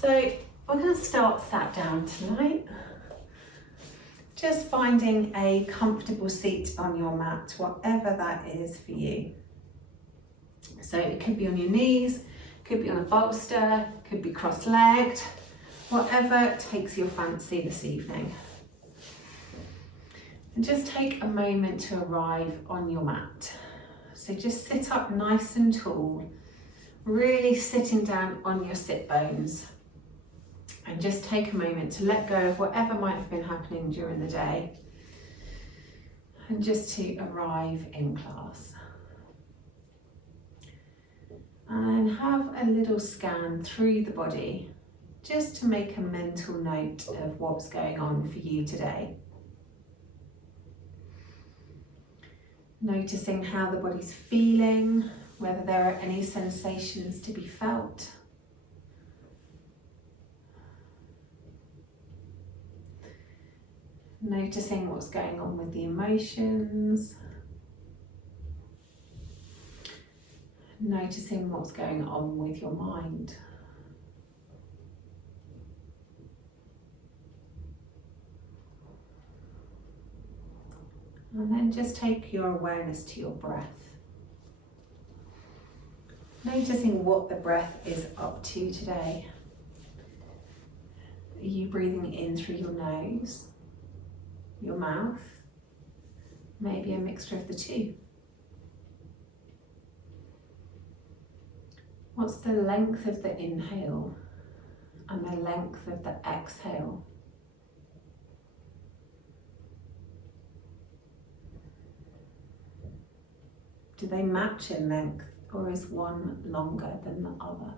So we're going to start sat down tonight. Just finding a comfortable seat on your mat, whatever that is for you. So it could be on your knees, could be on a bolster, could be cross-legged, whatever takes your fancy this evening. And just take a moment to arrive on your mat. So just sit up nice and tall, really sitting down on your sit bones. And just take a moment to let go of whatever might have been happening during the day. And just to arrive in class. And have a little scan through the body, just to make a mental note of what's going on for you today. Noticing how the body's feeling, whether there are any sensations to be felt. Noticing what's going on with the emotions. Noticing what's going on with your mind. And then just take your awareness to your breath. Noticing what the breath is up to today. Are you breathing in through your nose, your mouth, maybe a mixture of the two? What's the length of the inhale and the length of the exhale? Do they match in length, or is one longer than the other?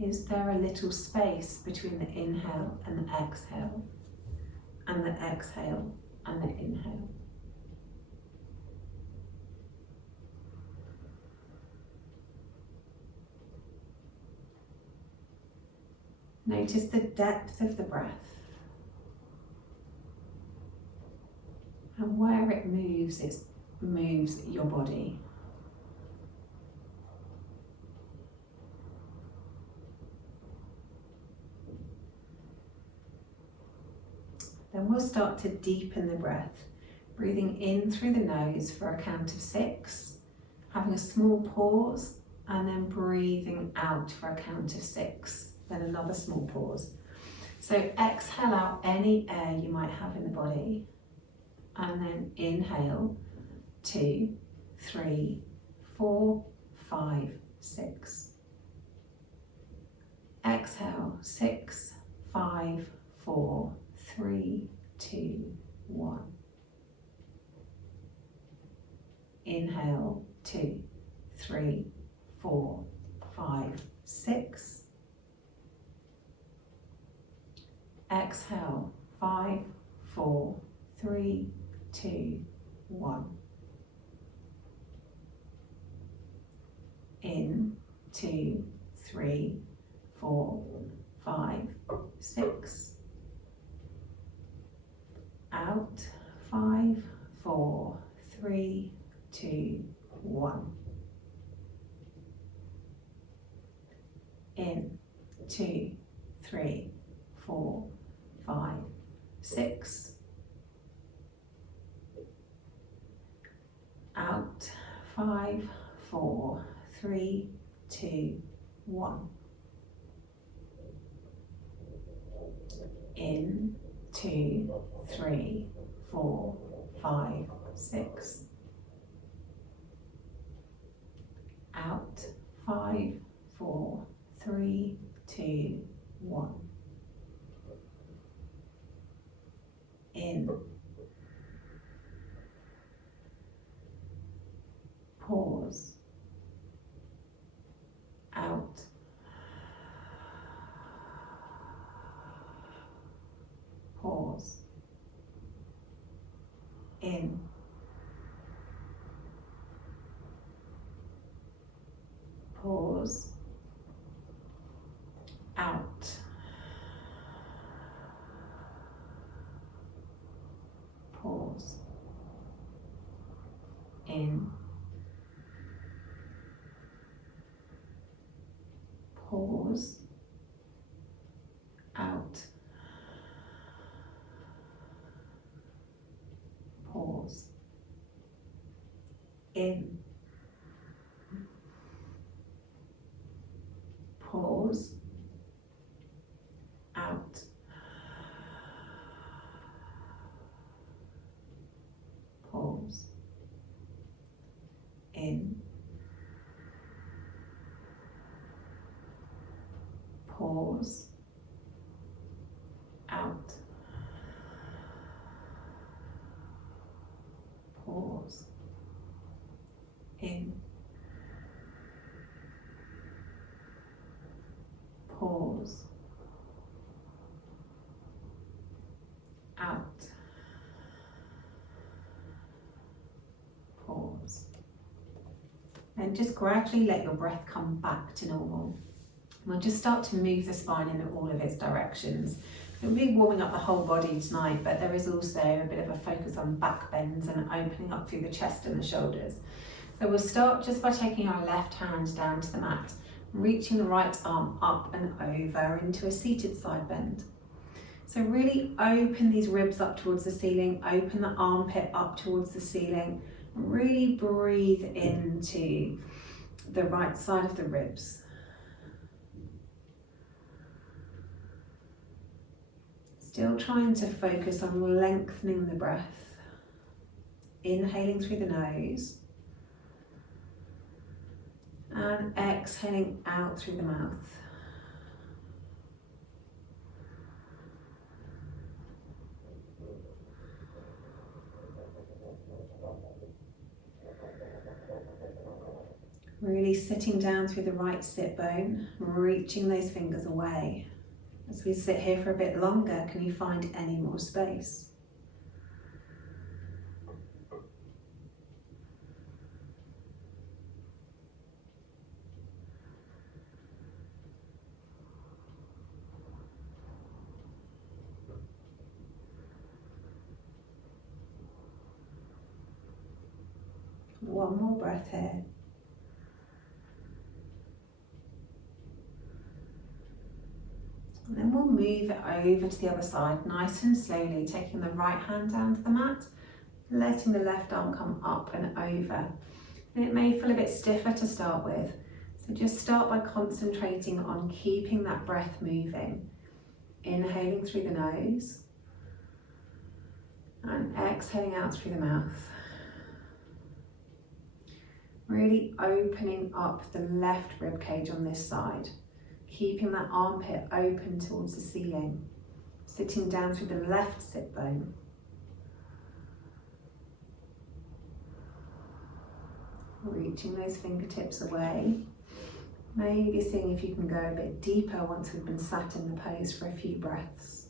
Is there a little space between the inhale and the exhale, and the exhale and the inhale? Notice the depth of the breath and where it moves your body. Then we'll start to deepen the breath, breathing in through the nose for a count of 6, having a small pause, and then breathing out for a count of 6. Then another small pause. So exhale out any air you might have in the body, and then inhale 2, 3, 4, 5, 6. Exhale 6, 5, 4, 3, 2, 1. Inhale 2, 3, 4, 5, 6. Exhale 5, 4, 3, 2, 1. In 2, 3, 4, 5, 6. Out 5, 4, 3, 2, 1. In 2, 3, 4, 5, 6. Out 5, 4, 3, 2, 1. In 2, 3, 4, 5, 6. Out 5, 4, 3, 2, 1. In. Pause. Out. Pause. In. Pause. Out. Pause. In. pause, out, pause, in, pause, out, pause, in, pause, out, pause, in, pause, out, pause. And just gradually let your breath come back to normal. We'll just start to move the spine in all of its directions. We'll be warming up the whole body tonight, but there is also a bit of a focus on back bends and opening up through the chest and the shoulders. So we'll start just by taking our left hand down to the mat, reaching the right arm up and over into a seated side bend. So really open these ribs up towards the ceiling, open the armpit up towards the ceiling, really breathe into the right side of the ribs. Still trying to focus on lengthening the breath, inhaling through the nose and exhaling out through the mouth. Really sitting down through the right sit bone, reaching those fingers away. As we sit here for a bit longer, can you find any more space? One more breath here. And then we'll move it over to the other side, nice and slowly, taking the right hand down to the mat, letting the left arm come up and over. And it may feel a bit stiffer to start with, so just start by concentrating on keeping that breath moving. Inhaling through the nose and exhaling out through the mouth. Really opening up the left rib cage on this side. Keeping that armpit open towards the ceiling, sitting down through the left sit bone. Reaching those fingertips away. Maybe seeing if you can go a bit deeper once we've been sat in the pose for a few breaths.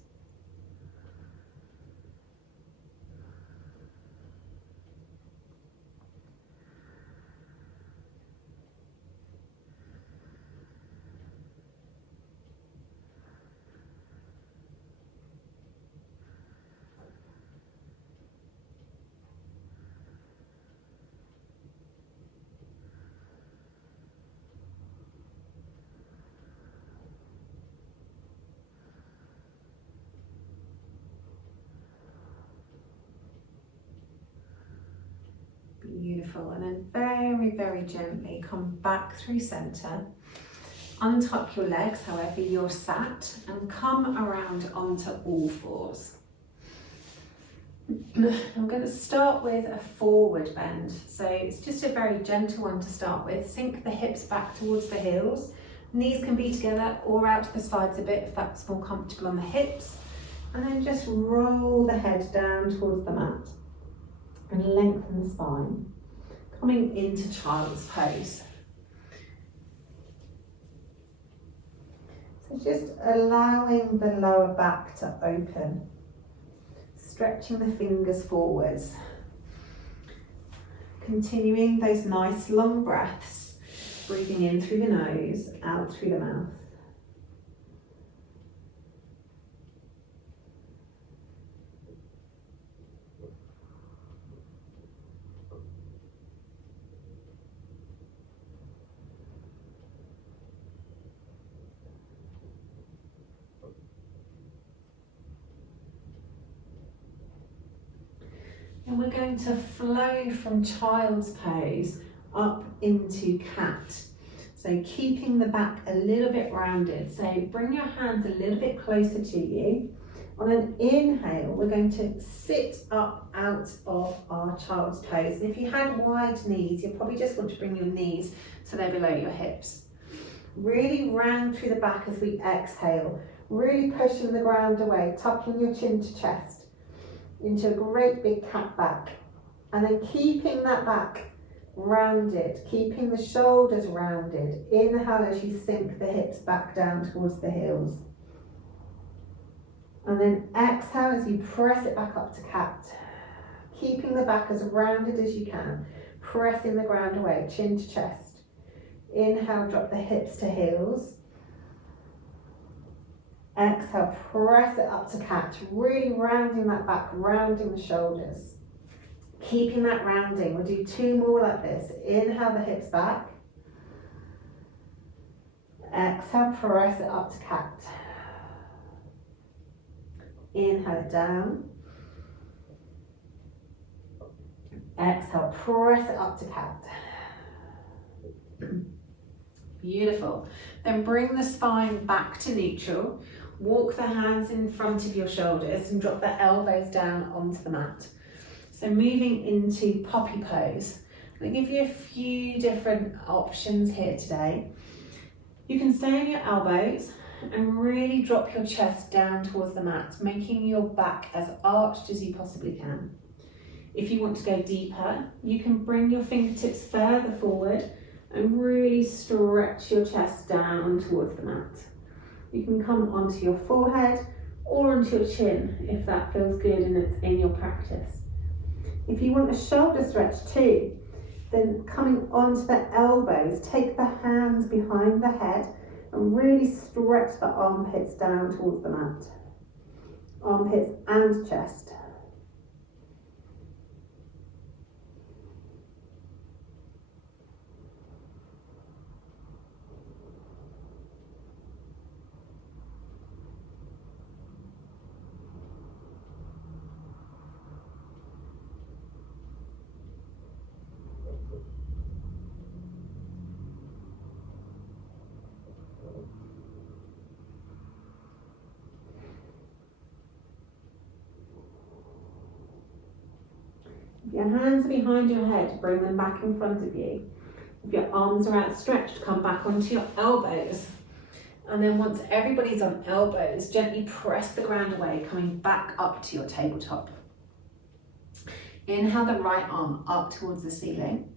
Beautiful, and then very, very gently come back through centre. Untuck your legs however you're sat and come around onto all fours. I'm going to start with a forward bend, so it's just a very gentle one to start with. Sink the hips back towards the heels. Knees can be together or out to the sides a bit if that's more comfortable on the hips. And then just roll the head down towards the mat and lengthen the spine, coming into child's pose. So just allowing the lower back to open, stretching the fingers forwards, continuing those nice long breaths, breathing in through the nose, out through the mouth. and we're going to flow from child's pose up into cat. So keeping the back a little bit rounded. So bring your hands a little bit closer to you. On an inhale, we're going to sit up out of our child's pose. And if you had wide knees, you'll probably just want to bring your knees so they're below your hips. Really round through the back as we exhale. Really pushing the ground away, tucking your chin to chest into a great big cat back. And then keeping that back rounded, keeping the shoulders rounded. Inhale as you sink the hips back down towards the heels. And then exhale as you press it back up to cat. Keeping the back as rounded as you can, pressing the ground away, chin to chest. Inhale, drop the hips to heels. Exhale, press it up to cat, really rounding that back, rounding the shoulders. Keeping that rounding, we'll do 2 more like this. Inhale the hips back. Exhale, press it up to cat. Inhale it down. Exhale, press it up to cat. Beautiful. Then bring the spine back to neutral. Walk the hands in front of your shoulders and drop the elbows down onto the mat. So moving into poppy pose. I'm going to give you a few different options here today. You can stay on your elbows and really drop your chest down towards the mat, making your back as arched as you possibly can. If you want to go deeper, you can bring your fingertips further forward and really stretch your chest down towards the mat. You can come onto your forehead or onto your chin if that feels good and it's in your practice. If you want a shoulder stretch too, then coming onto the elbows, take the hands behind the head and really stretch the armpits down towards the mat. Armpits and chest. If your hands are behind your head, bring them back in front of you. If your arms are outstretched, come back onto your elbows. And then once everybody's on elbows, gently press the ground away, coming back up to your tabletop. Inhale the right arm up towards the ceiling.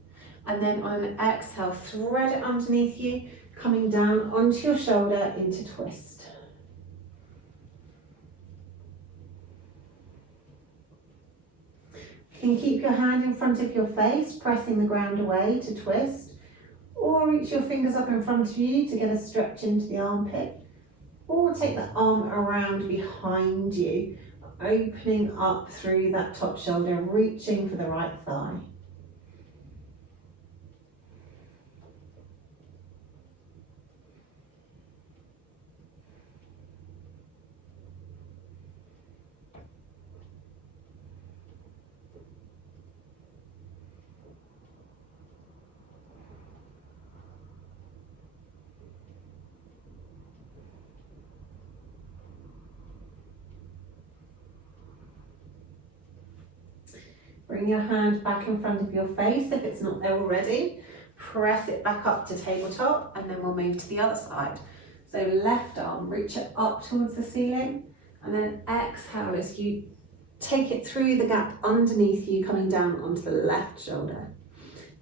And then on an exhale, thread it underneath you, coming down onto your shoulder into twist. You can keep your hand in front of your face, pressing the ground away to twist, or reach your fingers up in front of you to get a stretch into the armpit, or take the arm around behind you, opening up through that top shoulder, reaching for the right thigh. Bring your hand back in front of your face if it's not there already. Press it back up to tabletop and then we'll move to the other side. So left arm, reach it up towards the ceiling and then exhale as you take it through the gap underneath you, coming down onto the left shoulder.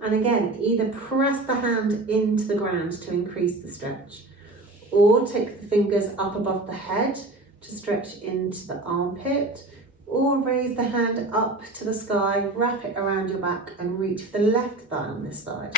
And again, either press the hand into the ground to increase the stretch or take the fingers up above the head to stretch into the armpit, or raise the hand up to the sky, wrap it around your back and reach for the left thigh on this side.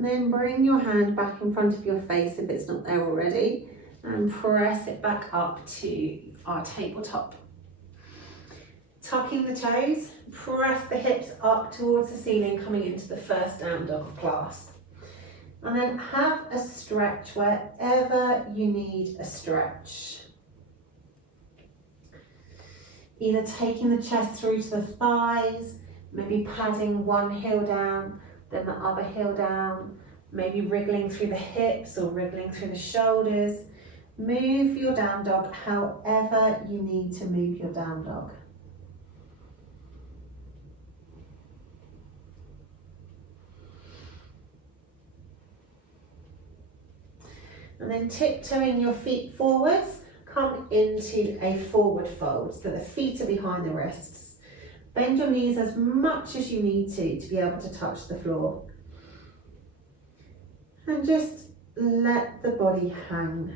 And then bring your hand back in front of your face if it's not there already, and press it back up to our tabletop. Tucking the toes, press the hips up towards the ceiling, coming into the first down dog class. And then have a stretch wherever you need a stretch. Either taking the chest through to the thighs, maybe padding one heel down, then the other heel down, maybe wriggling through the hips or wriggling through the shoulders. Move your down dog however you need to move your down dog. And then tiptoeing your feet forwards, come into a forward fold so the feet are behind the wrists. Bend your knees as much as you need to be able to touch the floor. And just let the body hang.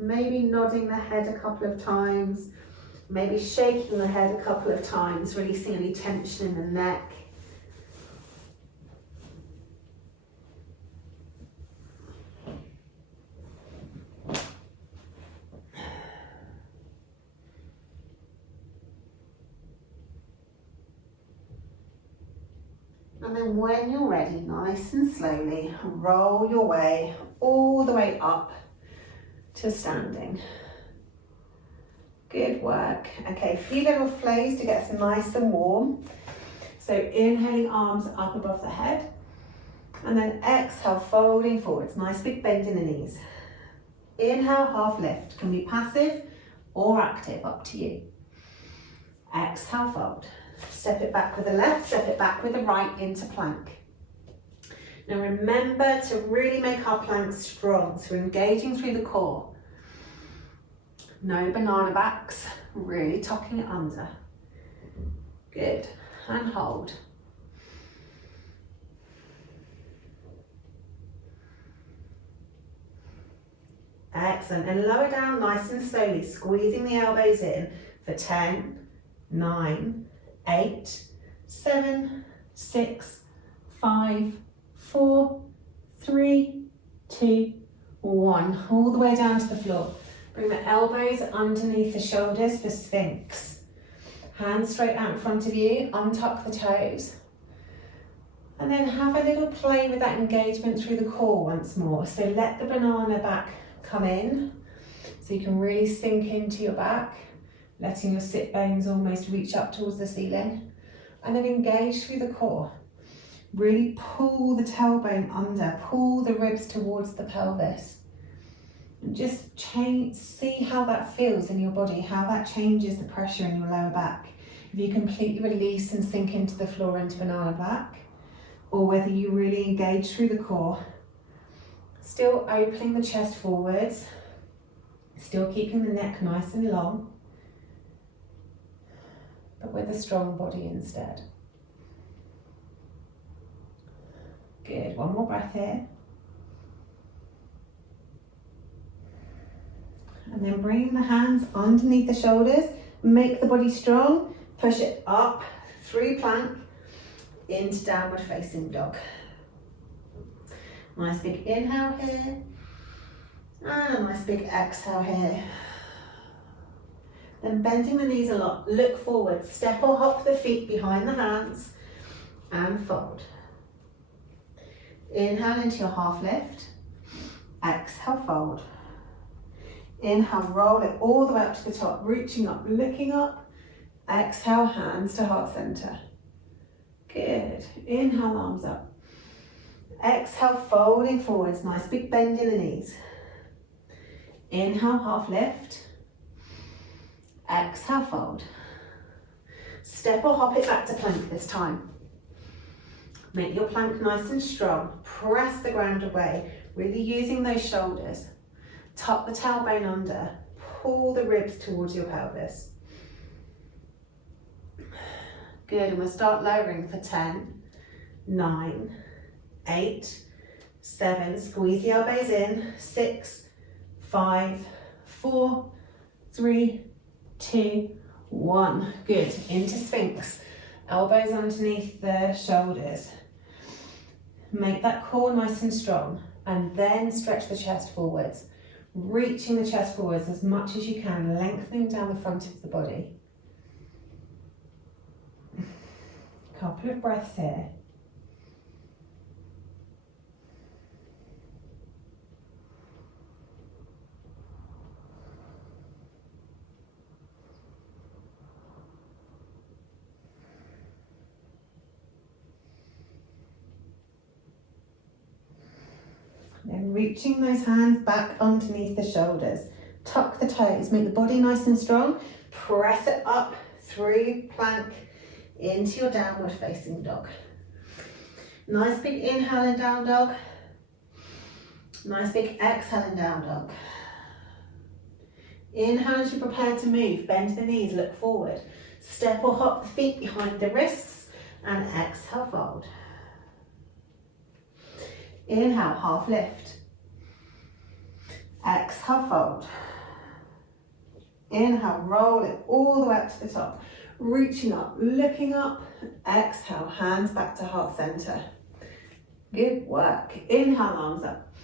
Maybe nodding the head a couple of times, maybe shaking the head a couple of times, releasing any tension in the neck. And then when you're ready, nice and slowly, roll your way all the way up to standing. Good work. Okay, a few little flows to get some nice and warm. So inhaling, arms up above the head. And then exhale, folding forwards. Nice big bend in the knees. Inhale, half lift. Can be passive or active, up to you. Exhale, fold. Step it back with the left, step it back with the right into plank. Now remember to really make our plank strong, so we're engaging through the core. No banana backs, really tucking it under. Good, and hold. Excellent, and lower down nice and slowly, squeezing the elbows in for 10, 9, 8, 7, 6, 5, 4, 3, 2, 1. All the way down to the floor. Bring the elbows underneath the shoulders for Sphinx. Hands straight out in front of you, untuck the toes. And then have a little play with that engagement through the core once more. So let the banana back come in, so you can really sink into your back, letting your sit bones almost reach up towards the ceiling. And then engage through the core. Really pull the tailbone under, pull the ribs towards the pelvis. And just see how that feels in your body, how that changes the pressure in your lower back. If you completely release and sink into the floor into banana back, or whether you really engage through the core. Still opening the chest forwards, still keeping the neck nice and long, but with a strong body instead. Good, one more breath here. And then bring the hands underneath the shoulders, make the body strong, push it up through plank into downward facing dog. Nice big inhale here, and a nice big exhale here. Then bending the knees a lot, look forward, step or hop the feet behind the hands, and fold. Inhale into your half lift, exhale, fold. Inhale, roll it all the way up to the top, reaching up, looking up. Exhale, hands to heart center. Good. Inhale, arms up. Exhale, folding forwards, nice big bend in the knees. Inhale, half lift. Exhale, fold. Step or hop it back to plank this time. Make your plank nice and strong. Press the ground away, really using those shoulders. Tuck the tailbone under. Pull the ribs towards your pelvis. Good, and we'll start lowering for 10, 9, 8, 7, squeeze the elbows in, 6, 5, 4, 3, 2, 1. Good, into Sphinx. Elbows underneath the shoulders. Make that core nice and strong, and then stretch the chest forwards, reaching the chest forwards as much as you can, lengthening down the front of the body. Couple of breaths here. Then reaching those hands back underneath the shoulders. Tuck the toes, make the body nice and strong. Press it up through plank into your downward facing dog. Nice big inhale in down dog. Nice big exhale in down dog. Inhale as you prepare to move, bend the knees, look forward. Step or hop the feet behind the wrists and exhale, fold. Inhale, half lift. Exhale, fold. Inhale, roll it all the way up to the top. Reaching up, looking up. Exhale, hands back to heart center. Good work. Inhale, arms up.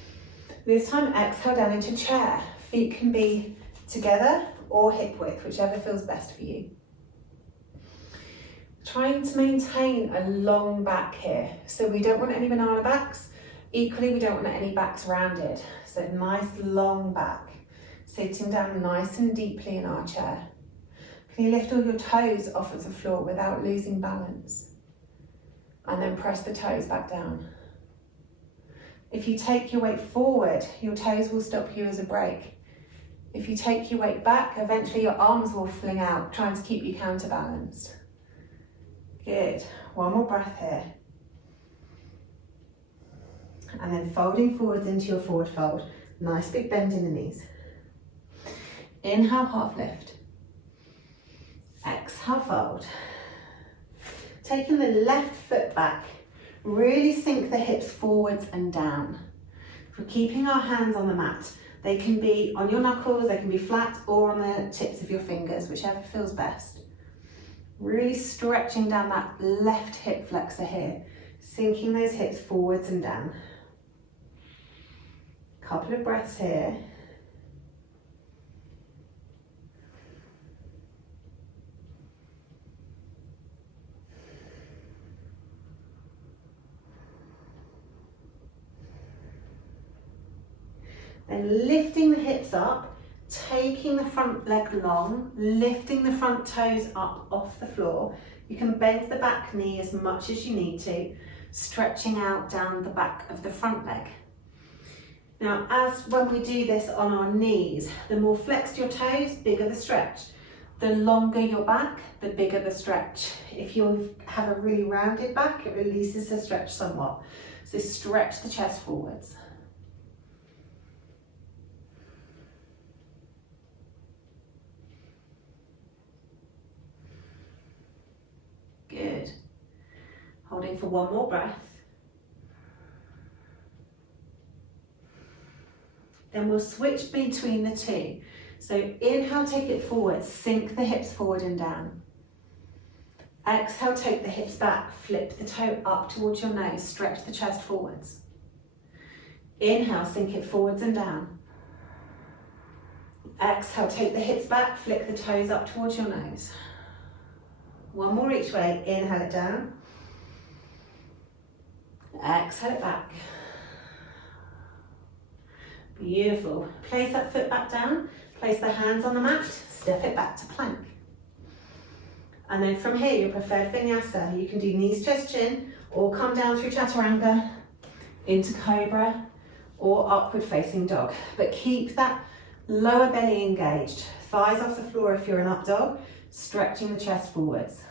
This time, exhale down into chair. Feet can be together or hip width, whichever feels best for you. Trying to maintain a long back here. So we don't want any banana backs. Equally, we don't want any backs rounded. So nice long back. Sitting down nice and deeply in our chair. Can you lift all your toes off of the floor without losing balance? And then press the toes back down. If you take your weight forward, your toes will stop you as a brake. If you take your weight back, eventually your arms will fling out, trying to keep you counterbalanced. Good. One more breath here. And then folding forwards into your forward fold. Nice big bend in the knees. Inhale, half lift. Exhale, fold. Taking the left foot back. Really sink the hips forwards and down. We're keeping our hands on the mat. They can be on your knuckles, they can be flat, or on the tips of your fingers, whichever feels best. Really stretching down that left hip flexor here. Sinking those hips forwards and down. Couple of breaths here. Then lifting the hips up, taking the front leg long, lifting the front toes up off the floor. You can bend the back knee as much as you need to, stretching out down the back of the front leg. Now, as when we do this on our knees, the more flexed your toes, bigger the stretch. The longer your back, the bigger the stretch. If you have a really rounded back, it releases the stretch somewhat. So stretch the chest forwards. Good. Holding for one more breath. Then we'll switch between the two. So inhale, take it forward, sink the hips forward and down. Exhale, take the hips back, flip the toe up towards your nose, stretch the chest forwards. Inhale, sink it forwards and down. Exhale, take the hips back, flick the toes up towards your nose. One more each way, inhale it down. Exhale it back. Beautiful. Place that foot back down, place the hands on the mat, step it back to plank. And then from here, your preferred vinyasa. You can do knees, chest, chin, or come down through chaturanga into cobra or upward facing dog. But keep that lower belly engaged. Thighs off the floor if you're an up dog, stretching the chest forwards.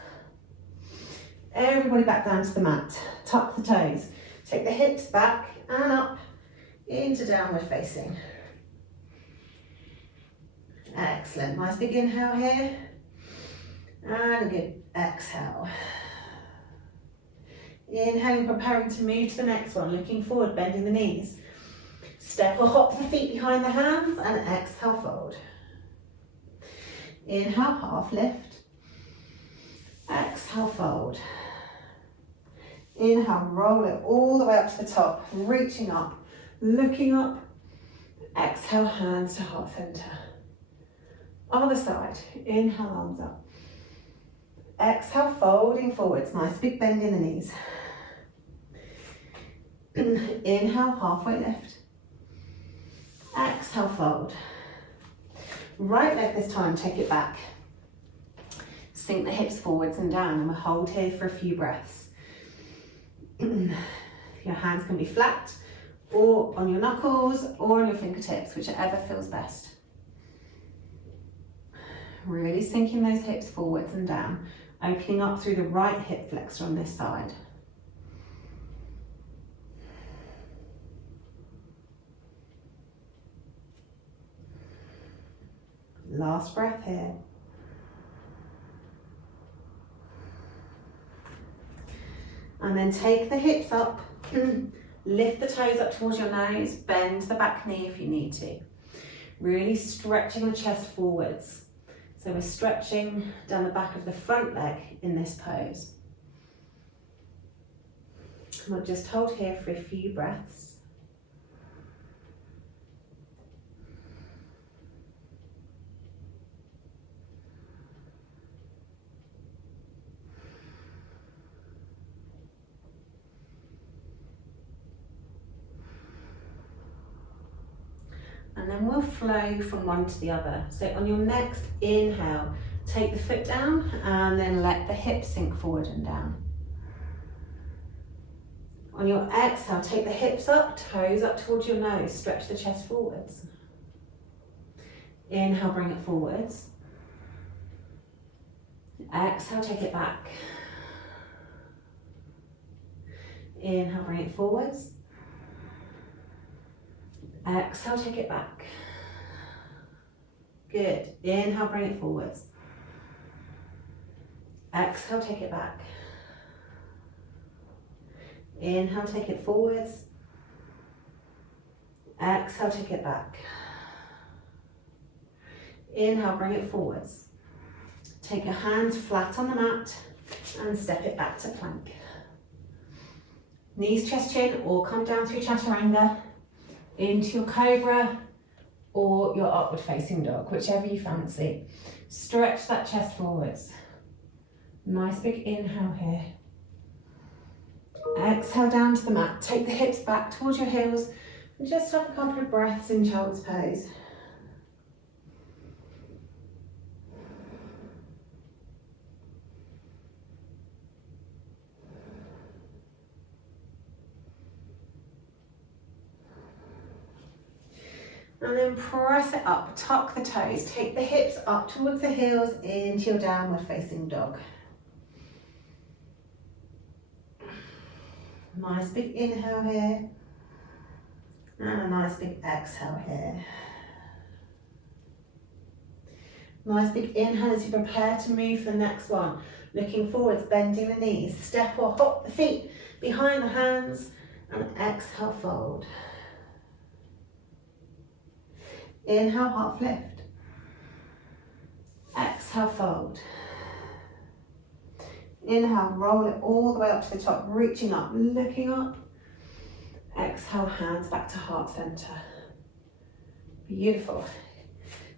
Everybody back down to the mat. Tuck the toes. Take the hips back and up into downward facing. Excellent. Nice big inhale here. And a good exhale. Inhaling, preparing to move to the next one. Looking forward, bending the knees. Step or hop the feet behind the hands and exhale, fold. Inhale, half lift. Exhale, fold. Inhale, roll it all the way up to the top, reaching up, looking up. Exhale, hands to heart center. Other side, inhale, arms up. Exhale, folding forwards, nice big bend in the knees. Inhale, halfway lift. Exhale, fold. Right leg this time, take it back. Sink the hips forwards and down, and we'll hold here for a few breaths. Your hands can be flat, or on your knuckles, or on your fingertips, whichever feels best. Really sinking those hips forwards and down, opening up through the right hip flexor on this side. Last breath here. And then take the hips up, lift the toes up towards your nose, bend the back knee if you need to. Really stretching the chest forwards. So we're stretching down the back of the front leg in this pose. And we'll just hold here for a few breaths. And then we'll flow from one to the other. So on your next inhale, take the foot down and then let the hips sink forward and down. On your exhale, take the hips up, toes up towards your nose, stretch the chest forwards. Inhale, bring it forwards. Exhale, take it back. Inhale, bring it forwards. Exhale, take it back. Good. Inhale, bring it forwards. Exhale, take it back. Inhale, take it forwards. Exhale, take it back. Inhale, bring it forwards. Take your hands flat on the mat and step it back to plank. Knees, chest, chin, or come down through chaturanga into your cobra or your upward facing dog, whichever you fancy. Stretch that chest forwards. Nice big inhale here. Exhale down to the mat. Take the hips back towards your heels and just have a couple of breaths in child's pose. And then press it up, tuck the toes, take the hips up towards the heels into your downward facing dog. Nice big inhale here, and a nice big exhale here. Nice big inhale as you prepare to move for the next one. Looking forwards, bending the knees, step or hop the feet behind the hands, and exhale, fold. Inhale, half lift. Exhale, fold. Inhale, roll it all the way up to the top, reaching up, looking up. Exhale, hands back to heart center. Beautiful.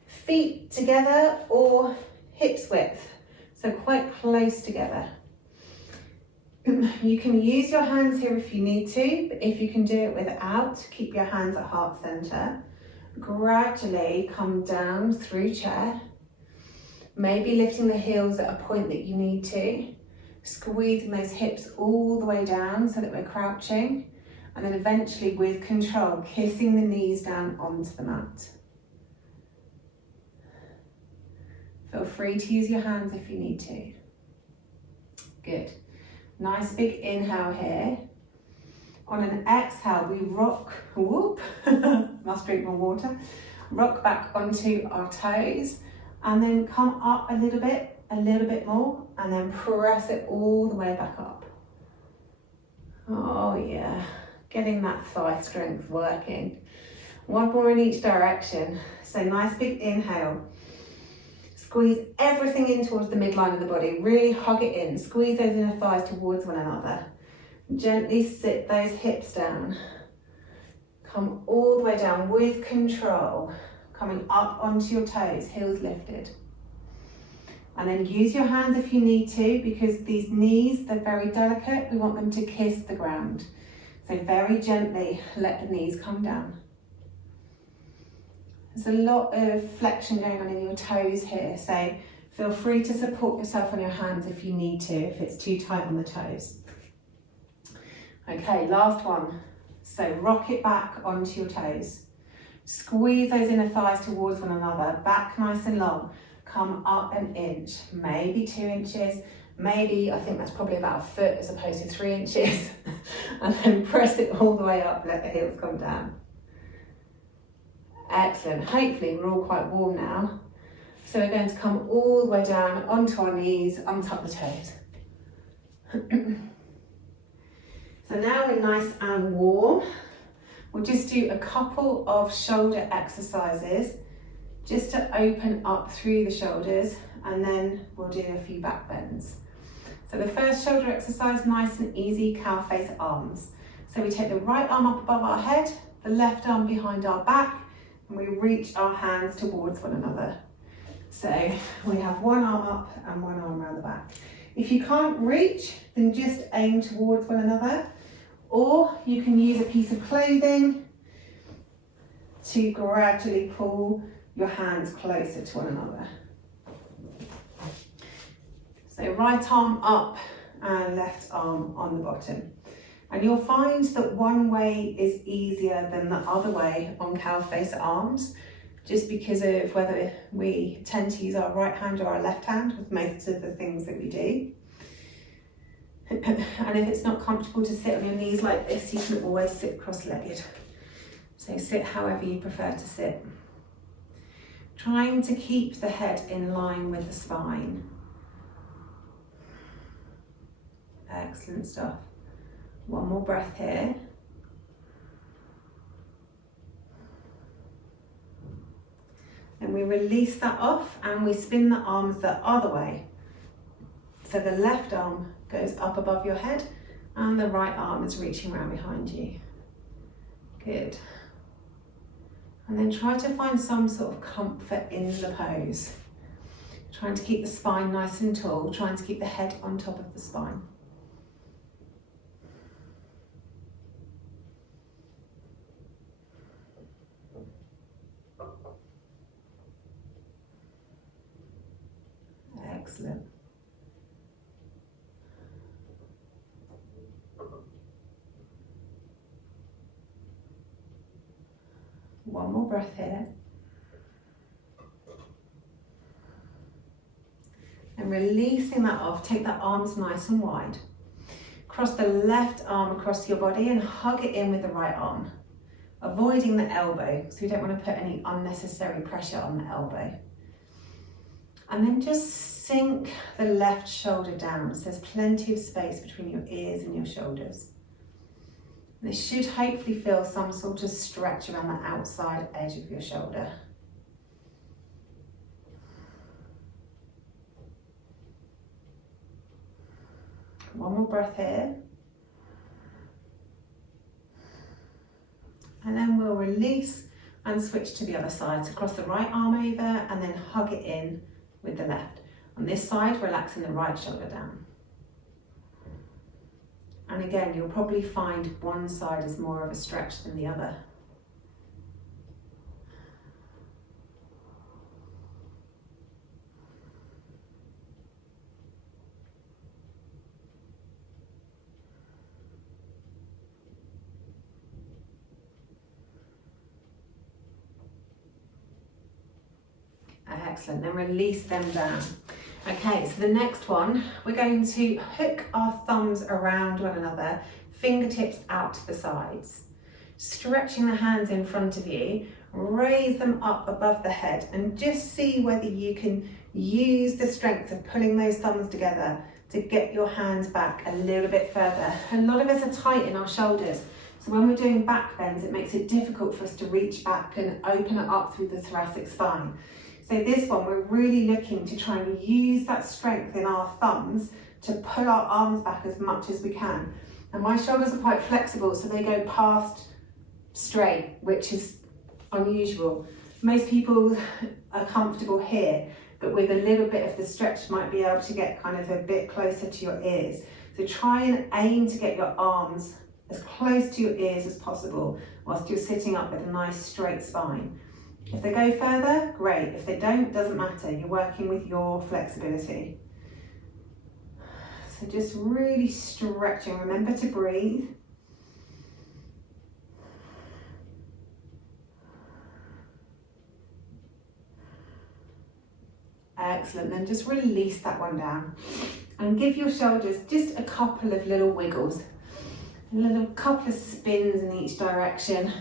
Feet together or hips width, so quite close together. You can use your hands here if you need to, but if you can do it without, keep your hands at heart center. Gradually come down through chair, maybe lifting the heels at a point that you need to, squeezing those hips all the way down so that we're crouching, and then eventually with control, kissing the knees down onto the mat. Feel free to use your hands if you need to. Good. Nice big inhale here. On an exhale, we rock, whoop, must drink more water, rock back onto our toes, and then come up a little bit more, and then press it all the way back up. Oh yeah, getting that thigh strength working. One more in each direction. So nice big inhale. Squeeze everything in towards the midline of the body, really hug it in, squeeze those inner thighs towards one another. Gently sit those hips down. Come all the way down with control, coming up onto your toes, heels lifted. And then use your hands if you need to, because these knees, they're very delicate. We want them to kiss the ground. So very gently let the knees come down. There's a lot of flexion going on in your toes here, so feel free to support yourself on your hands if you need to, if it's too tight on the toes. Okay, last one. So rock it back onto your toes. Squeeze those inner thighs towards one another, back nice and long. Come up an inch, maybe 2 inches, maybe, I think that's probably about a foot as opposed to 3 inches. And then press it all the way up, let the heels come down. Excellent, hopefully we're all quite warm now. So we're going to come all the way down onto our knees, untuck the toes. So now we're nice and warm. We'll just do a couple of shoulder exercises just to open up through the shoulders, and then we'll do a few back bends. So the first shoulder exercise, nice and easy, cow face arms. So we take the right arm up above our head, the left arm behind our back, and we reach our hands towards one another. So we have one arm up and one arm around the back. If you can't reach, then just aim towards one another, or you can use a piece of clothing to gradually pull your hands closer to one another. So right arm up and left arm on the bottom. And you'll find that one way is easier than the other way on cow face arms, just because of whether we tend to use our right hand or our left hand with most of the things that we do. And if it's not comfortable to sit on your knees like this, you can always sit cross-legged. So sit however you prefer to sit. Trying to keep the head in line with the spine. Excellent stuff. One more breath here. And we release that off and we spin the arms the other way. So the left arm goes up above your head and the right arm is reaching around behind you. Good. And then try to find some sort of comfort in the pose. Trying to keep the spine nice and tall, trying to keep the head on top of the spine. Excellent. One more breath here. And releasing that off, take the arms nice and wide. Cross the left arm across your body and hug it in with the right arm, avoiding the elbow, so you don't want to put any unnecessary pressure on the elbow. And then just sink the left shoulder down, so there's plenty of space between your ears and your shoulders. This should hopefully feel some sort of stretch around the outside edge of your shoulder. One more breath here. And then we'll release and switch to the other side. So cross the right arm over and then hug it in with the left. On this side, relaxing the right shoulder down. And again, you'll probably find one side is more of a stretch than the other. Excellent, then release them down. Okay, so the next one, we're going to hook our thumbs around one another, fingertips out to the sides. Stretching the hands in front of you, raise them up above the head and just see whether you can use the strength of pulling those thumbs together to get your hands back a little bit further. A lot of us are tight in our shoulders, so when we're doing back bends, it makes it difficult for us to reach back and open it up through the thoracic spine. So this one, we're really looking to try and use that strength in our thumbs to pull our arms back as much as we can. And my shoulders are quite flexible, so they go past straight, which is unusual. Most people are comfortable here, but with a little bit of the stretch might be able to get kind of a bit closer to your ears. So try and aim to get your arms as close to your ears as possible whilst you're sitting up with a nice straight spine. If they go further, great. If they don't, doesn't matter. You're working with your flexibility. So just really stretching. Remember to breathe. Excellent, then just release that one down and give your shoulders just a couple of little wiggles, a little couple of spins in each direction,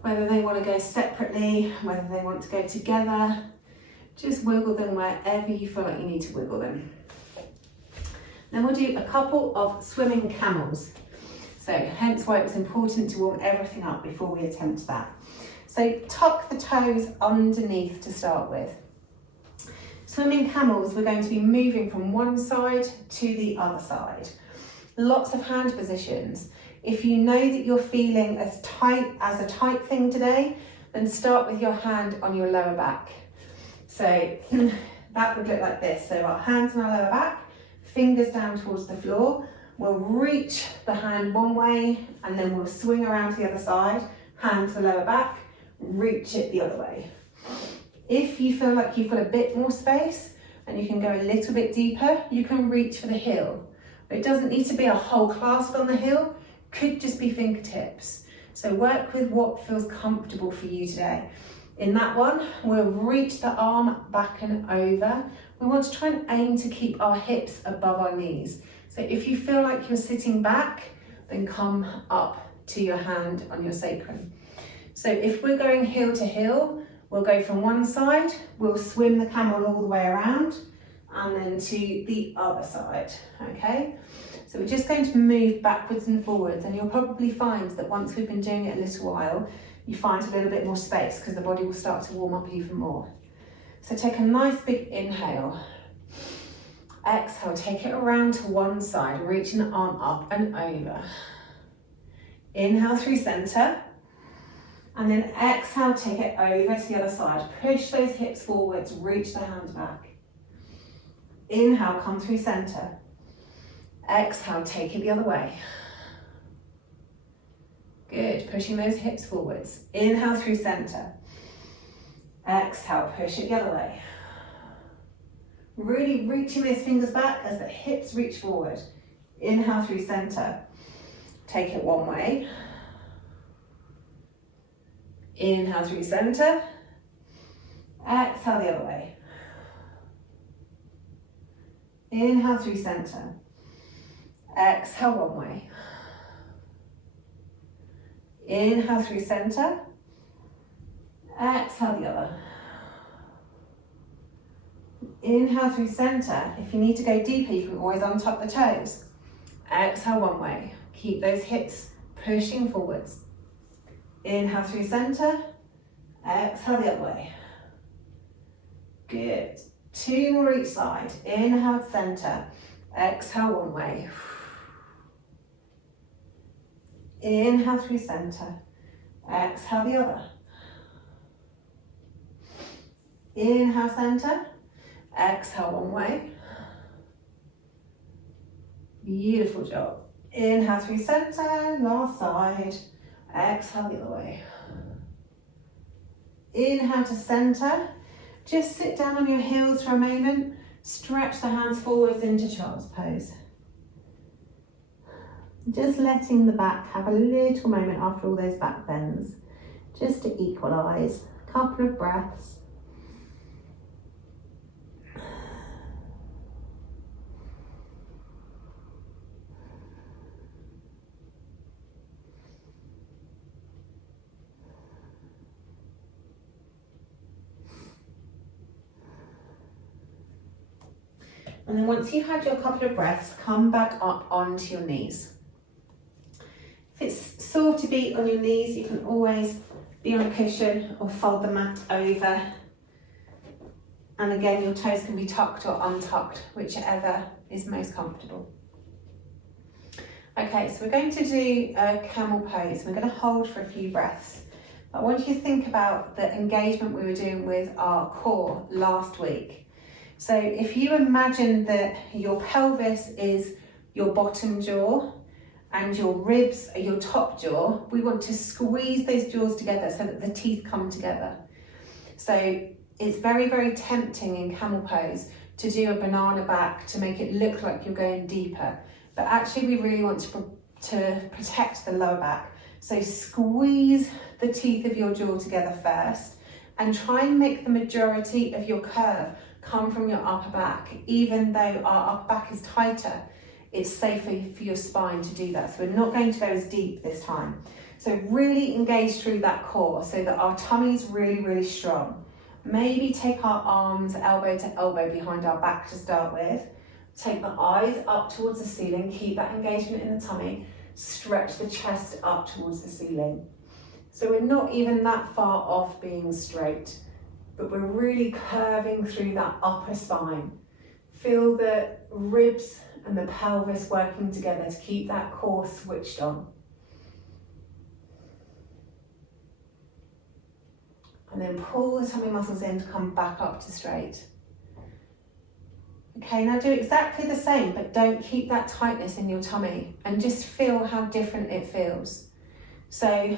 whether they want to go separately, whether they want to go together, just wiggle them wherever you feel like you need to wiggle them. Then we'll do a couple of swimming camels. So hence why it was important to warm everything up before we attempt that. So tuck the toes underneath to start with. Swimming camels, we're going to be moving from one side to the other side. Lots of hand positions. If you know that you're feeling as a tight thing today, then start with your hand on your lower back. So that would look like this. So our hands on our lower back, fingers down towards the floor. We'll reach the hand one way and then we'll swing around to the other side, hand to the lower back, reach it the other way. If you feel like you've got a bit more space and you can go a little bit deeper, you can reach for the heel. It doesn't need to be a whole clasp on the heel, could just be fingertips. So work with what feels comfortable for you today. In that one, we'll reach the arm back and over. We want to try and aim to keep our hips above our knees. So if you feel like you're sitting back, then come up to your hand on your sacrum. So if we're going heel to heel, we'll go from one side, we'll swim the camel all the way around, and then to the other side, okay? So we're just going to move backwards and forwards, and you'll probably find that once we've been doing it a little while, you find a little bit more space because the body will start to warm up even more. So take a nice big inhale. Exhale, take it around to one side, reaching the arm up and over. Inhale through center. And then exhale, take it over to the other side. Push those hips forwards, reach the hand back. Inhale, come through center. Exhale, take it the other way. Good, pushing those hips forwards. Inhale through center. Exhale, push it the other way. Really reaching those fingers back as the hips reach forward. Inhale through center. Take it one way. Inhale through center. Exhale the other way. Inhale through center. Exhale one way. Inhale through center. Exhale the other. Inhale through center. If you need to go deeper, you can always untuck the toes. Exhale one way. Keep those hips pushing forwards. Inhale through center. Exhale the other way. Good. Two more each side. Inhale center. Exhale one way. Inhale through center. Exhale the other. Inhale center. Exhale one way. Beautiful job. Inhale through center. Last side. Exhale the other way. Inhale to center. Just sit down on your heels for a moment. Stretch the hands forwards into child's pose. Just letting the back have a little moment after all those back bends, just to equalize. A couple of breaths. And then once you've had your couple of breaths, come back up onto your knees. If it's sore to be on your knees, you can always be on a cushion or fold the mat over. And again, your toes can be tucked or untucked, whichever is most comfortable. Okay, so we're going to do a camel pose. We're going to hold for a few breaths. I want you to think about the engagement we were doing with our core last week. So if you imagine that your pelvis is your bottom jaw and your ribs are your top jaw, we want to squeeze those jaws together so that the teeth come together. So it's very, very tempting in camel pose to do a banana back to make it look like you're going deeper. But actually we really want to protect the lower back. So squeeze the teeth of your jaw together first and try and make the majority of your curve come from your upper back. Even though our upper back is tighter, it's safer for your spine to do that. So we're not going to go as deep this time. So really engage through that core so that our tummy is really, really strong. Maybe take our arms elbow to elbow behind our back to start with. Take the eyes up towards the ceiling, keep that engagement in the tummy, stretch the chest up towards the ceiling. So we're not even that far off being straight, but we're really curving through that upper spine. Feel the ribs and the pelvis working together to keep that core switched on. And then pull the tummy muscles in to come back up to straight. Okay, now do exactly the same, but don't keep that tightness in your tummy and just feel how different it feels. So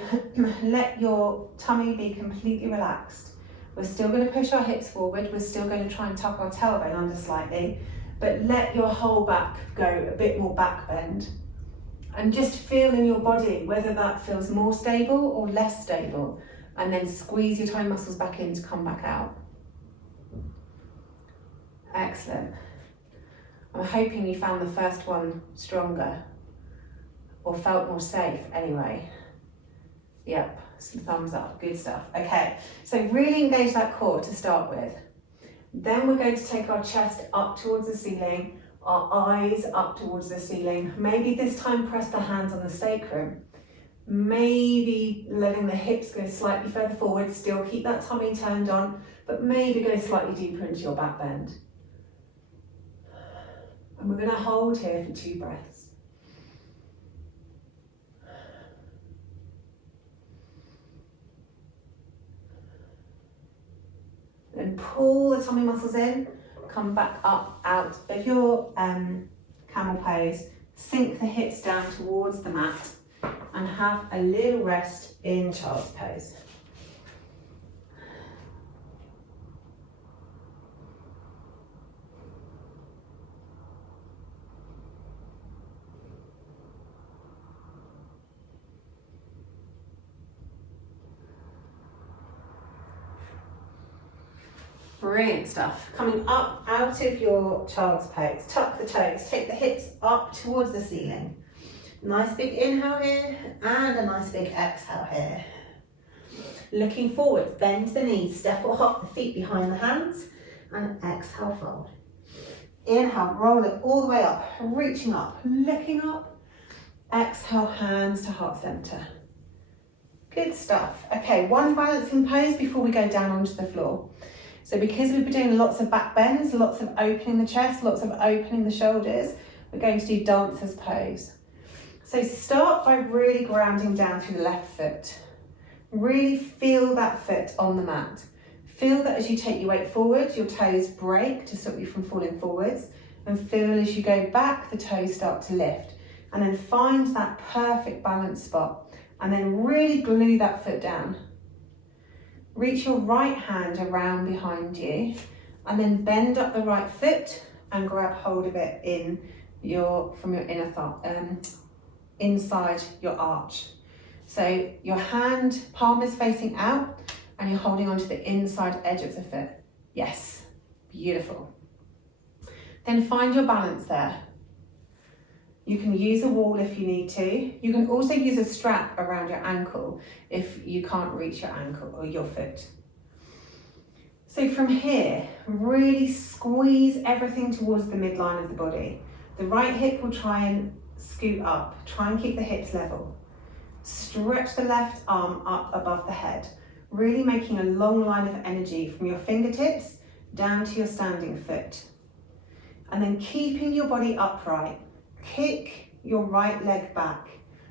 let your tummy be completely relaxed. We're still going to push our hips forward. We're still going to try and tuck our tailbone under slightly, but let your whole back go a bit more back bend. And just feel in your body whether that feels more stable or less stable. And then squeeze your tummy muscles back in to come back out. Excellent. I'm hoping you found the first one stronger or felt more safe anyway. Yep, some thumbs up, good stuff. Okay, so really engage that core to start with. Then we're going to take our chest up towards the ceiling, our eyes up towards the ceiling. Maybe this time press the hands on the sacrum. Maybe letting the hips go slightly further forward, still keep that tummy turned on, but maybe go slightly deeper into your back bend. And we're going to hold here for 2 breaths. Then pull the tummy muscles in, come back up, out of your camel pose, sink the hips down towards the mat and have a little rest in child's pose. Brilliant stuff. Coming up out of your child's pose, tuck the toes, take the hips up towards the ceiling. Nice big inhale here and a nice big exhale here. Looking forward, bend the knees, step or hop the feet behind the hands and exhale, fold. Inhale, roll it all the way up, reaching up, looking up. Exhale, hands to heart center. Good stuff. Okay, one balancing pose before we go down onto the floor. So because we've been doing lots of back bends, lots of opening the chest, lots of opening the shoulders, we're going to do dancer's pose. So start by really grounding down through the left foot. Really feel that foot on the mat. Feel that as you take your weight forward, your toes break to stop you from falling forwards. And feel as you go back, the toes start to lift. And then find that perfect balance spot. And then really glue that foot down. Reach your right hand around behind you. And then bend up the right foot and grab hold of it from your inner thigh, inside your arch. So your hand, palm is facing out and you're holding onto the inside edge of the foot. Yes, beautiful. Then find your balance there. You can use a wall if you need to. You can also use a strap around your ankle if you can't reach your ankle or your foot. So from here, really squeeze everything towards the midline of the body. The right hip will try and scoot up. Try and keep the hips level. Stretch the left arm up above the head, really making a long line of energy from your fingertips down to your standing foot. And then keeping your body upright. Kick your right leg back,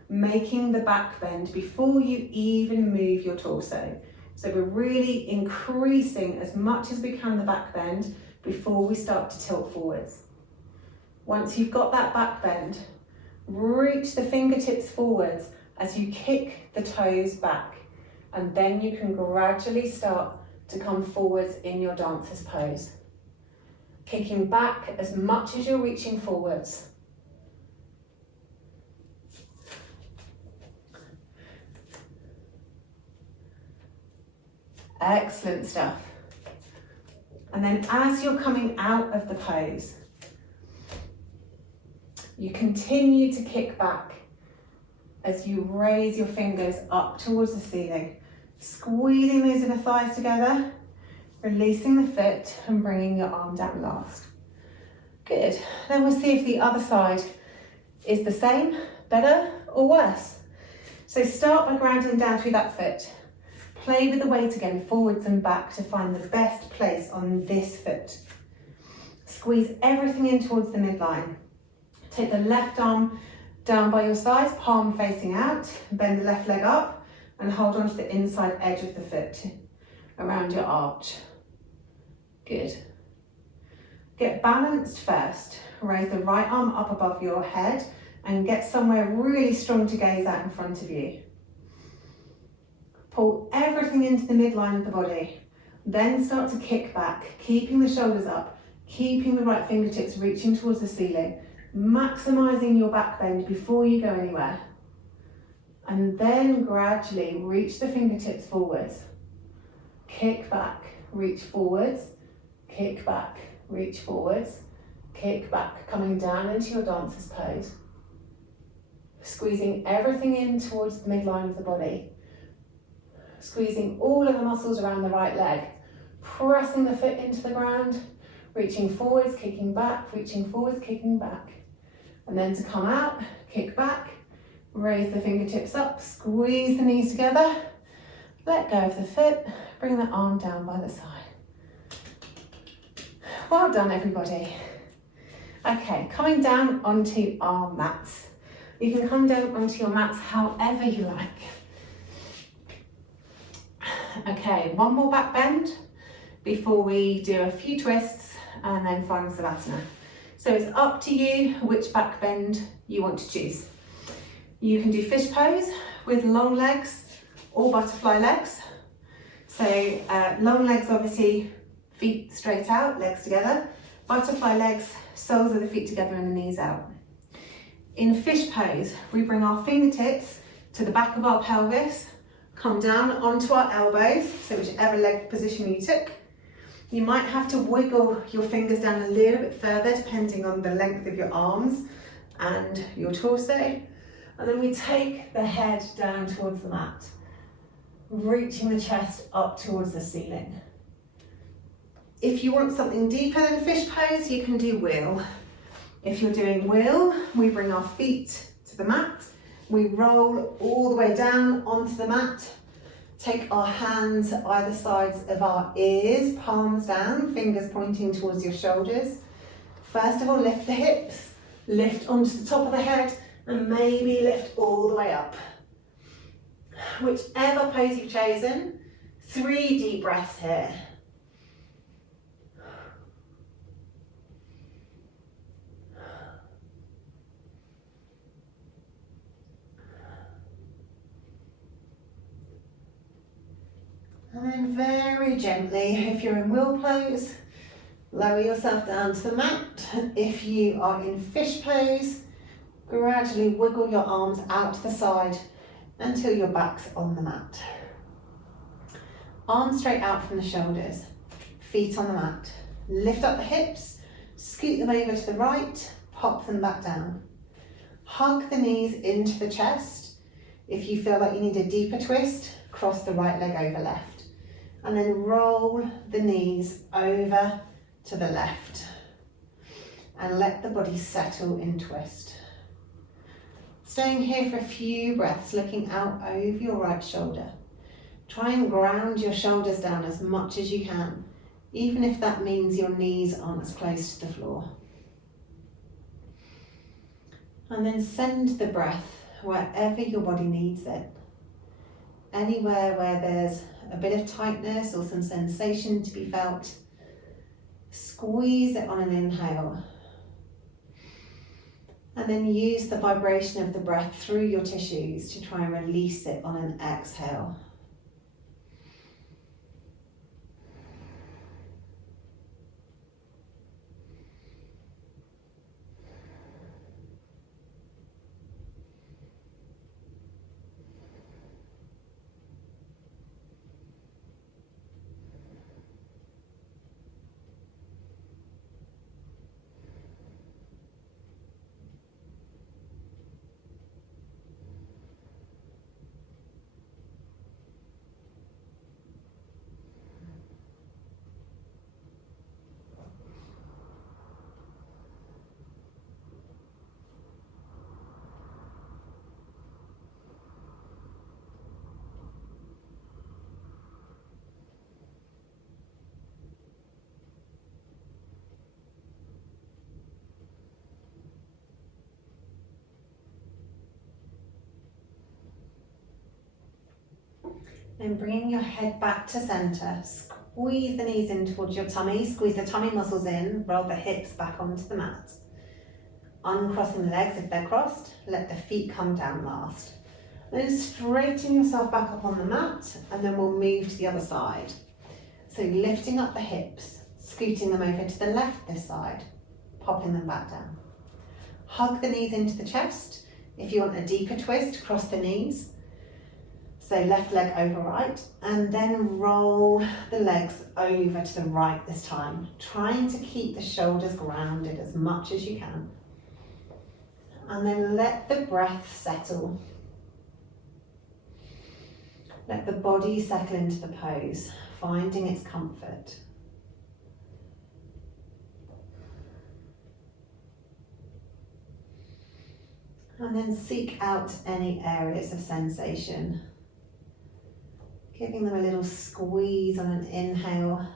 making the back bend before you even move your torso. So we're really increasing as much as we can the back bend before we start to tilt forwards. Once you've got that back bend, reach the fingertips forwards as you kick the toes back, and then you can gradually start to come forwards in your dancer's pose. Kicking back as much as you're reaching forwards. Excellent stuff. And then as you're coming out of the pose, you continue to kick back as you raise your fingers up towards the ceiling, squeezing those inner thighs together, releasing the foot and bringing your arm down last. Good. Then we'll see if the other side is the same, better or worse. So start by grounding down through that foot. Play with the weight again, forwards and back to find the best place on this foot. Squeeze everything in towards the midline. Take the left arm down by your sides, palm facing out, bend the left leg up and hold on to the inside edge of the foot around your arch. Good. Get balanced first. Raise the right arm up above your head and get somewhere really strong to gaze at in front of you. Pull everything into the midline of the body. Then start to kick back, keeping the shoulders up, keeping the right fingertips reaching towards the ceiling, maximising your back bend before you go anywhere. And then gradually reach the fingertips forwards. Kick back, reach forwards, kick back, reach forwards, kick back, coming down into your dancer's pose. Squeezing everything in towards the midline of the body. Squeezing all of the muscles around the right leg, pressing the foot into the ground, reaching forwards, kicking back, reaching forwards, kicking back. And then to come out, kick back, raise the fingertips up, squeeze the knees together, let go of the foot, bring the arm down by the side. Well done, everybody. Okay, coming down onto our mats. You can come down onto your mats however you like. Okay, one more back bend before we do a few twists and then final savasana. So it's up to you which back bend you want to choose. You can do fish pose with long legs or butterfly legs. So long legs, obviously, feet straight out, legs together. Butterfly legs, soles of the feet together and the knees out. In fish pose, we bring our fingertips to the back of our pelvis, come down onto our elbows, so whichever leg position you took. You might have to wiggle your fingers down a little bit further depending on the length of your arms and your torso. And then we take the head down towards the mat, reaching the chest up towards the ceiling. If you want something deeper than fish pose, you can do wheel. If you're doing wheel, we bring our feet to the mat. We roll all the way down onto the mat. Take our hands either sides of our ears, palms down, fingers pointing towards your shoulders. First of all, lift the hips, lift onto the top of the head, and maybe lift all the way up. Whichever pose you've chosen, 3 deep breaths here. And then very gently, if you're in wheel pose, lower yourself down to the mat. If you are in fish pose, gradually wiggle your arms out to the side until your back's on the mat. Arms straight out from the shoulders, feet on the mat. Lift up the hips, scoot them over to the right, pop them back down. Hug the knees into the chest. If you feel like you need a deeper twist, cross the right leg over left. And then roll the knees over to the left. And let the body settle in twist. Staying here for a few breaths, looking out over your right shoulder. Try and ground your shoulders down as much as you can, even if that means your knees aren't as close to the floor. And then send the breath wherever your body needs it. Anywhere where there's a bit of tightness or some sensation to be felt, squeeze it on an inhale. And then use the vibration of the breath through your tissues to try and release it on an exhale. Then bringing your head back to centre, squeeze the knees in towards your tummy, squeeze the tummy muscles in, roll the hips back onto the mat. Uncrossing the legs if they're crossed, let the feet come down last. Then straighten yourself back up on the mat and then we'll move to the other side. So lifting up the hips, scooting them over to the left this side, popping them back down. Hug the knees into the chest. If you want a deeper twist, cross the knees. So left leg over right, and then roll the legs over to the right this time, trying to keep the shoulders grounded as much as you can. And then let the breath settle. Let the body settle into the pose, finding its comfort. And then seek out any areas of sensation. Giving them a little squeeze on an inhale.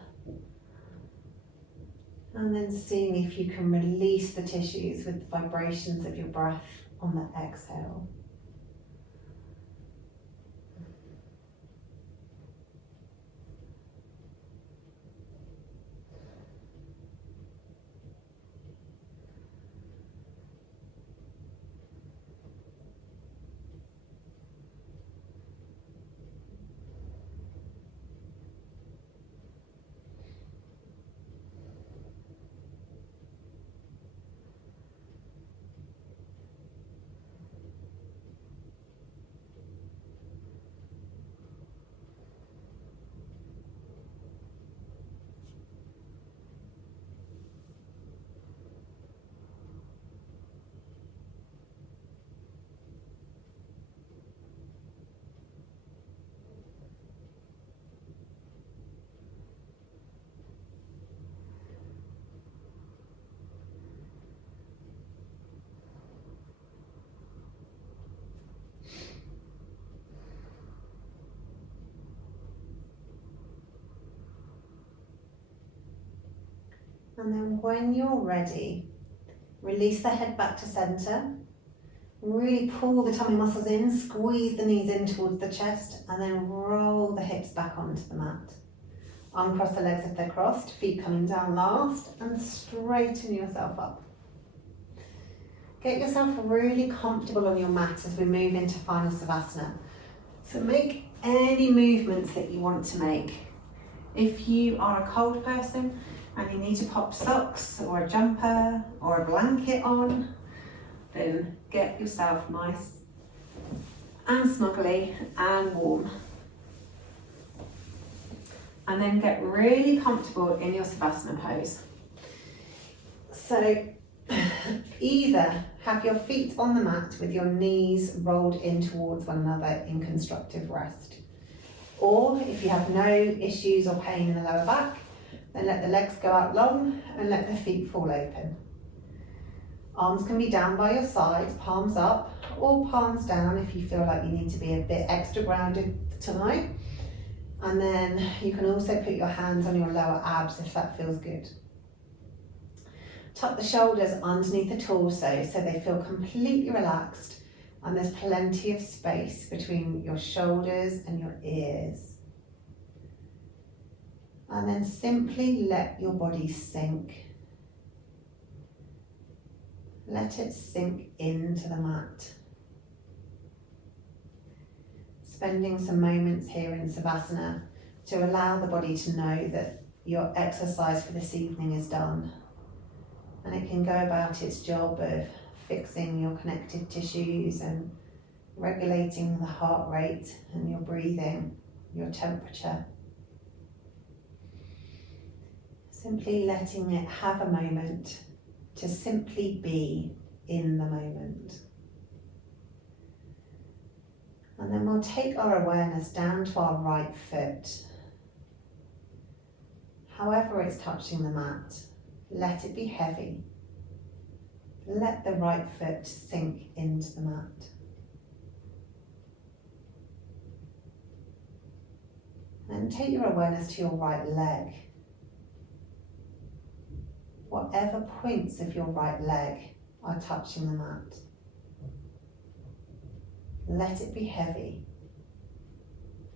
And then seeing if you can release the tissues with the vibrations of your breath on the exhale. And then when you're ready, release the head back to centre. Really pull the tummy muscles in, squeeze the knees in towards the chest, and then roll the hips back onto the mat. Uncross the legs if they're crossed, feet coming down last, and straighten yourself up. Get yourself really comfortable on your mat as we move into final Savasana. So make any movements that you want to make. If you are a cold person and you need to pop socks or a jumper or a blanket on, then get yourself nice and snuggly and warm. And then get really comfortable in your Savasana pose. So either have your feet on the mat with your knees rolled in towards one another in constructive rest. Or if you have no issues or pain in the lower back, then let the legs go out long and let the feet fall open. Arms can be down by your sides, palms up, or palms down if you feel like you need to be a bit extra grounded tonight. And then you can also put your hands on your lower abs if that feels good. Tuck the shoulders underneath the torso so they feel completely relaxed and there's plenty of space between your shoulders and your ears. And then simply let your body sink. Let it sink into the mat. Spending some moments here in Savasana to allow the body to know that your exercise for this evening is done. And it can go about its job of fixing your connective tissues and regulating the heart rate and your breathing, your temperature. Simply letting it have a moment to simply be in the moment. And then we'll take our awareness down to our right foot. However it's touching the mat, let it be heavy. Let the right foot sink into the mat. And take your awareness to your right leg. Whatever points of your right leg are touching the mat, let it be heavy.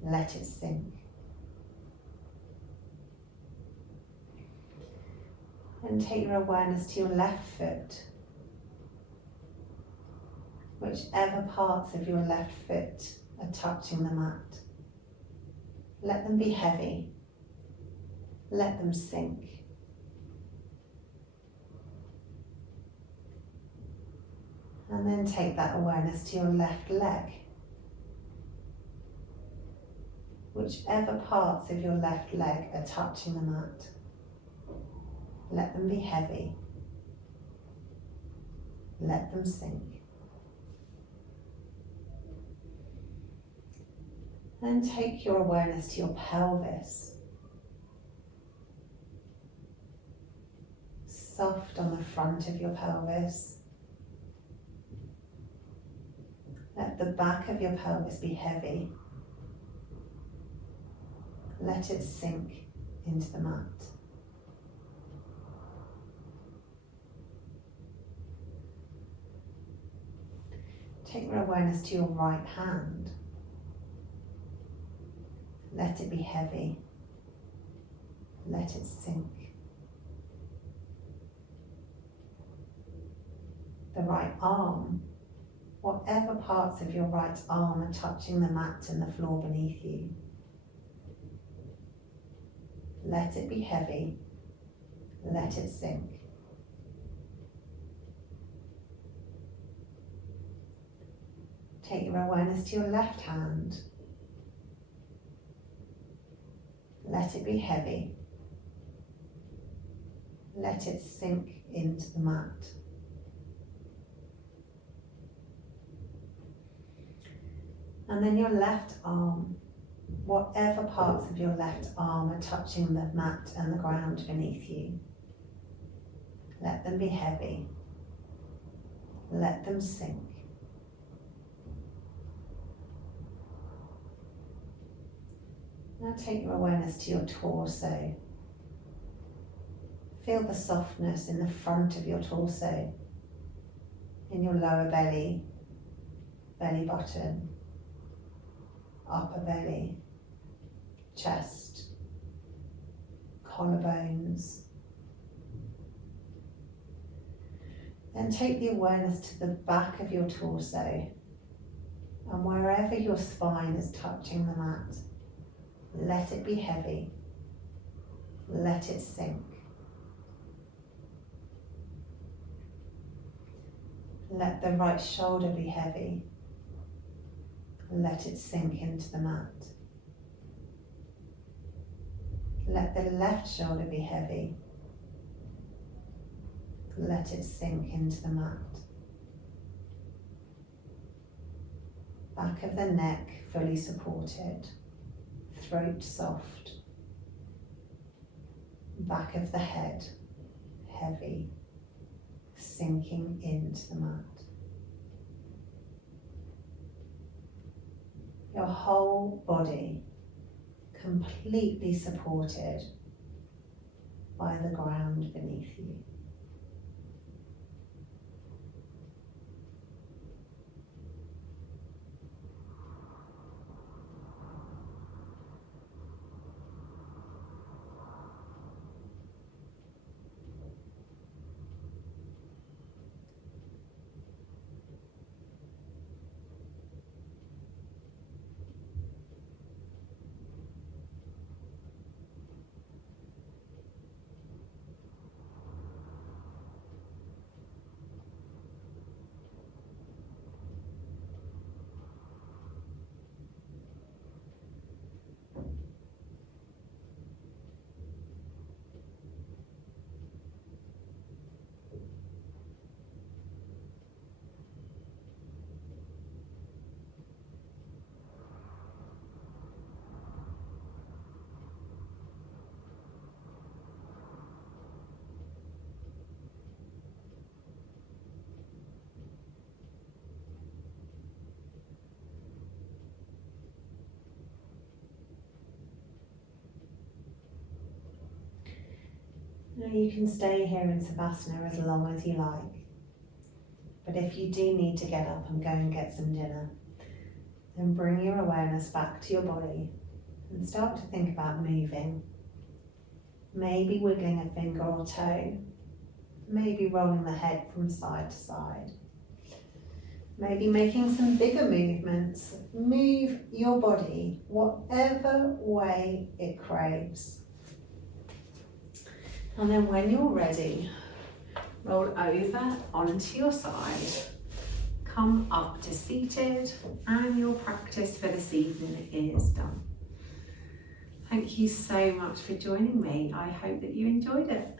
Let it sink. And take your awareness to your left foot. Whichever parts of your left foot are touching the mat, let them be heavy. Let them sink. And then take that awareness to your left leg. Whichever parts of your left leg are touching the mat, let them be heavy. Let them sink. Then take your awareness to your pelvis. Soft on the front of your pelvis. Let the back of your pelvis be heavy. Let it sink into the mat. Take your awareness to your right hand. Let it be heavy. Let it sink. The right arm. Whatever parts of your right arm are touching the mat and the floor beneath you, let it be heavy. Let it sink. Take your awareness to your left hand. Let it be heavy. Let it sink into the mat. And then your left arm, whatever parts of your left arm are touching the mat and the ground beneath you, let them be heavy. Let them sink. Now take your awareness to your torso. Feel the softness in the front of your torso, in your lower belly, belly button, upper belly, chest, collarbones. Then take the awareness to the back of your torso, and wherever your spine is touching the mat, let it be heavy. Let it sink. Let the right shoulder be heavy. Let it sink into the mat. Let the left shoulder be heavy. Let it sink into the mat. Back of the neck fully supported. Throat soft. Back of the head heavy, sinking into the mat. Your whole body completely supported by the ground beneath you. Now you can stay here in Savasana as long as you like. But if you do need to get up and go and get some dinner, then bring your awareness back to your body and start to think about moving. Maybe wiggling a finger or toe, maybe rolling the head from side to side. Maybe making some bigger movements. Move your body whatever way it craves. And then when you're ready, roll over onto your side. Come up to seated, and your practice for this evening is done. Thank you so much for joining me. I hope that you enjoyed it.